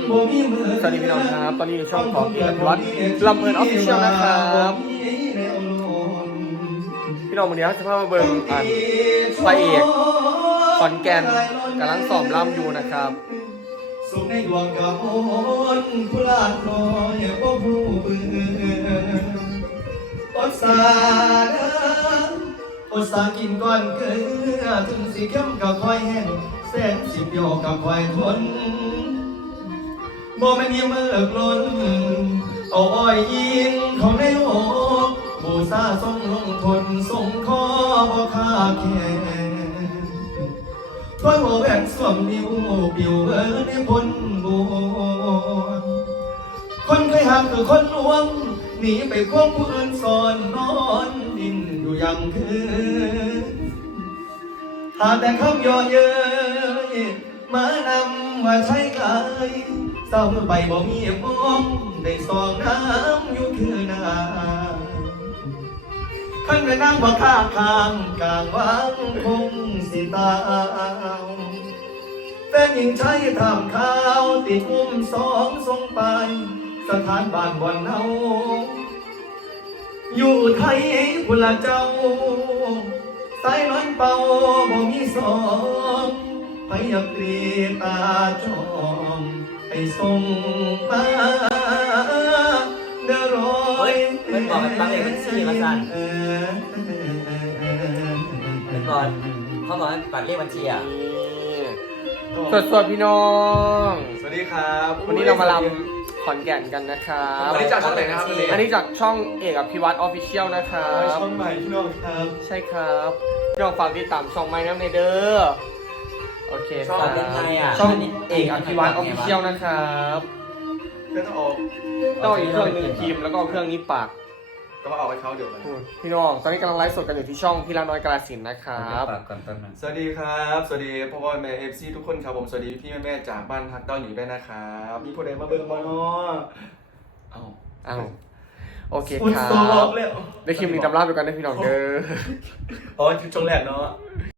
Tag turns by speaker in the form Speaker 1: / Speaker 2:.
Speaker 1: สวัสดีพี่น้องครับตอนนี้อยู่ช่องของพี่อภิวัตรลำเพลินออฟฟิเชียลนะครับพี่น้องวันนี้จะพามาเบิ่งพระเอกขอนแก่นกำลังสอบล่ำอยู่นะครับ
Speaker 2: สุขในดวงกับโอนผู้ลาดน้อยบ่ผู้เบื่ออดสาเด้ออดสากินก่อนเกลือถึงสิเข้มก็คอยแห้งแสนสิบโยกก็คอยทนบ่แม่นยังเมื่อกล้นเอาอ้อยยิงของในโอกบูซาทรงลงทนทรงคอบ่ค่าแค่ถ้วยหัวแหวนสวมนิ้วปิวในพ้นบัวคนเคยหักคือคนลวงหนีไปควงผู้อื่นสอนนอนดินอยู่ยังคืนหากแต่คำย่อเย้ยมานำว่าใช่กายเศร้าใบบ่มีมองได้สองน้ำอยู่คือนาขันในนั่งบ่ข้างข้างกลางวางคงสิตาแฟนหญิงใช้ทำข้าวติดอุ้มสองทรงไปสถานบ้านบ่อนเฮาอยู่ไทยพุ่นละเจ้าสายนอนเป่าบ่มีสองไปอยากเรียตาจอมให้ส่งมาเด้อร้อย
Speaker 3: เพิ่นบอกให้ปักเลขบัญชีมาสั่นเพิ่นบอกเขาบอกให้ปักเลขบัญชีอ่ะ
Speaker 1: สดๆพี่น้อง
Speaker 2: สวัสดีครับ
Speaker 1: วันนี้เรามาลำขอนแก่นกันนะครับ
Speaker 2: อันนี้จากช่องไหนนะครับ
Speaker 1: อันนี้จากช่องเอกอภิวัตรออฟฟิเชียลนะครับ
Speaker 2: ช่องใหม่พี่น้องครับ
Speaker 1: ใช่ครับพี่น้องฝากติดตามช่องไม้น้ำในเด้อโอเคค
Speaker 3: ช่อง
Speaker 1: รับ
Speaker 3: เมืองไทยอ่ะ
Speaker 1: ช่องเอกอภิวัตรออฟฟิเชียลนะครับ
Speaker 2: ก็ต้องออก
Speaker 1: ต้องเอาอีกเครื่องหนึงพิมพ์แล้วก็เอาเครื่องนี้ปาก
Speaker 2: ก็มาออกไปเขาเดี๋ยวไป
Speaker 1: พี่น้องตอนนี้กำลังไลฟ์สดกันอยู่ที่ช่องพี่ลาน้อยกาฬสินธุ์นะครับ
Speaker 3: ปักก่อนต้นมัน
Speaker 2: สวัสดีครับ สวัสดีพ่อพ่อแม่FC ทุกคนครับผมสวัสดีพี่แม่จากบ้านฮักเต้าหนีด้วยนะครับมีผู้ใดมาเบิ่งบ่เนาะเอ้า
Speaker 1: อ้าวโอเค
Speaker 2: อุ่น
Speaker 1: ครั
Speaker 2: โซล็อก
Speaker 1: บ
Speaker 2: แล้ว
Speaker 1: ได้คลิปนี้ตำราไปกันได้พี่น้องเด้อ
Speaker 2: อ๋อช่วงแรกเนาะ